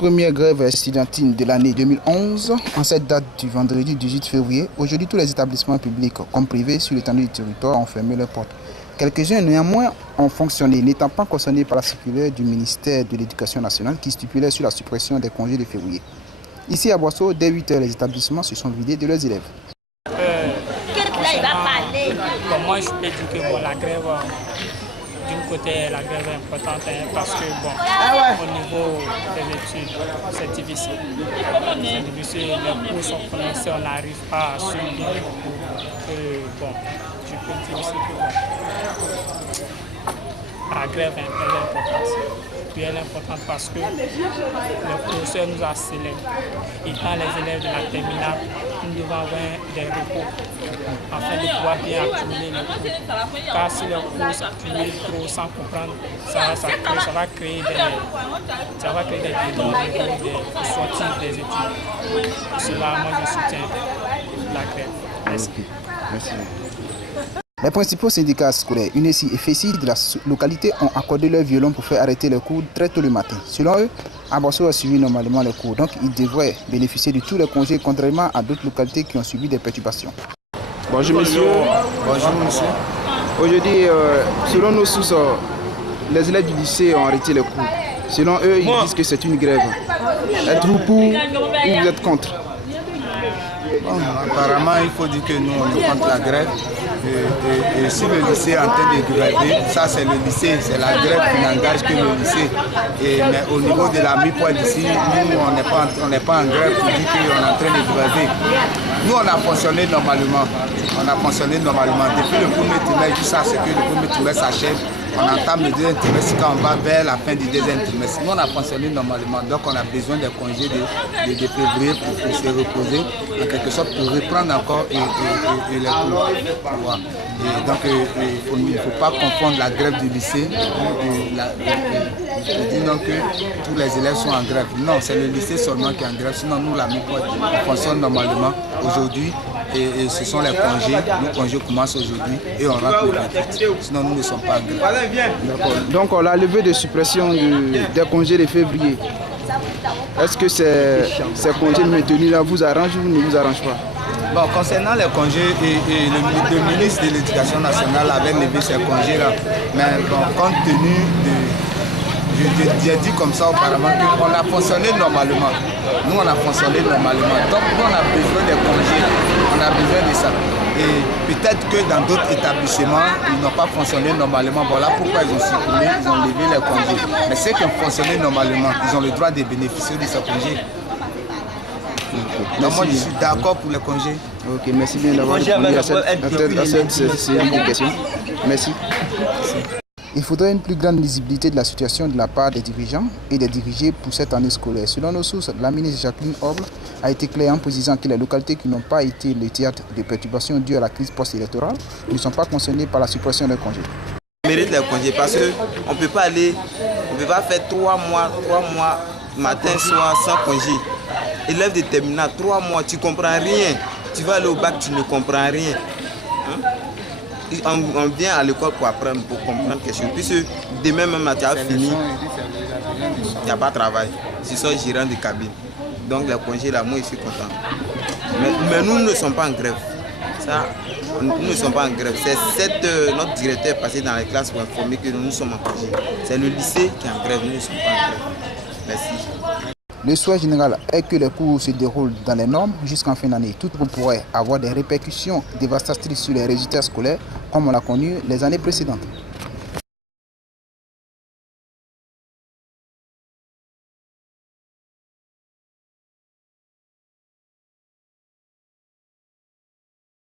première grève estudiantine de l'année 2011, en cette date du vendredi 18 février, aujourd'hui tous les établissements publics comme privés sur l'étendue du territoire ont fermé leurs portes. Quelques-uns néanmoins ont fonctionné, n'étant pas concernés par la circulaire du ministère de l'Éducation nationale qui stipulait sur la suppression des congés de février. Ici à Boisseau, dès 8 h, les établissements se sont vidés de leurs élèves. Moi, je peux dire que la grève, d'une côté, la grève est importante parce que, au niveau des études, c'est difficile. C'est difficile, les cours sont prononcés, on n'arrive pas à suivre les cours. Je peux dire aussi que la grève est importante. Puis elle est importante parce que le professeur nous a scellé. Étant les élèves de la terminale, nous devons avoir des repos afin de pouvoir bien accumuler les cours. Car si les cours s'accumulent trop sans comprendre, ça va créer des sorties des études. Pour cela, moi je soutiens la grève. Merci. Merci. Les principaux syndicats scolaires, UNESI et FESI de la localité ont accordé leur violon pour faire arrêter les cours très tôt le matin. Selon eux, Abosso a suivi normalement les cours, donc ils devraient bénéficier de tous les congés, contrairement à d'autres localités qui ont subi des perturbations. Bonjour monsieur. Bonjour monsieur. Aujourd'hui, selon nos sources, les élèves du lycée ont arrêté les cours. Selon eux, ils disent que c'est une grève. Êtes-vous pour ou vous êtes contre? Apparemment, il faut dire que nous, on est contre la grève. Et si le lycée est en train de gréver, ça c'est le lycée, c'est la grève qui n'engage que le lycée. Mais au niveau de la mi-pointe d'ici, nous, on n'est pas en grève pour dire qu'on est en train de gréver. Nous, on a fonctionné normalement. Depuis le premier trimestre jusqu'à ce que le premier trimestre s'achève, on entame le deuxième trimestre quand on va vers la fin du deuxième trimestre. Nous, on a fonctionné normalement, donc on a besoin des congés de février pour se reposer, en quelque sorte pour reprendre encore et les cours. Et donc, il ne faut pas confondre la grève du lycée. Je dis non que tous les élèves sont en grève. Non, c'est le lycée seulement qui est en grève. Sinon, nous, la mi-pointe, on fonctionne normalement aujourd'hui. Et ce sont les congés. Nos congés commencent aujourd'hui et on rentre le 28. Sinon, nous ne sommes pas en grève. Donc, la levée de suppression des congés de février, est-ce que ces congés maintenus là vous arrangent ou ne vous arrangent pas? Bon, concernant les congés, le ministre de l'Éducation nationale avait levé ces congés-là. Mais bon, compte tenu de... J'ai dit comme ça auparavant qu'on a fonctionné normalement. Nous, on a fonctionné normalement. Donc, nous, on a besoin des congés. On a besoin de ça. Et peut-être que dans d'autres établissements, ils n'ont pas fonctionné normalement. Voilà pourquoi ils ont supprimé, ils ont levé les congés. Mais ceux qui ont fonctionné normalement, ils ont le droit de bénéficier de ces congés. Donc moi je suis d'accord pour les congés. Ok, merci bien d'avoir répondu à cette série de questions. Merci. Il faudrait une plus grande lisibilité de la situation de la part des dirigeants et des dirigés pour cette année scolaire. Selon nos sources, la ministre Jacqueline Oble a été claire en précisant que les localités qui n'ont pas été le théâtre de perturbations dues à la crise post-électorale ne sont pas concernées par la suppression des congés. On mérite les congés parce qu'on ne peut pas faire 3 mois matin, soir sans congé. Élève de terminale, 3 mois, tu ne comprends rien. Tu vas aller au bac, tu ne comprends rien. On vient à l'école pour apprendre, pour comprendre quelque chose. Puisque demain même, tu as fini, il n'y a pas de travail. Ce sont les gérants de cabine. Donc les congés, là, moi, je suis content. Mais nous ne sommes pas en grève. Ça, nous ne sommes pas en grève. C'est notre directeur passé dans les classes pour informer que nous sommes en congé. C'est le lycée qui est en grève, nous ne sommes pas en grève. Merci. Le souhait général est que les cours se déroulent dans les normes jusqu'en fin d'année. Toutefois, pourrait avoir des répercussions dévastatrices sur les résultats scolaires, comme on l'a connu les années précédentes.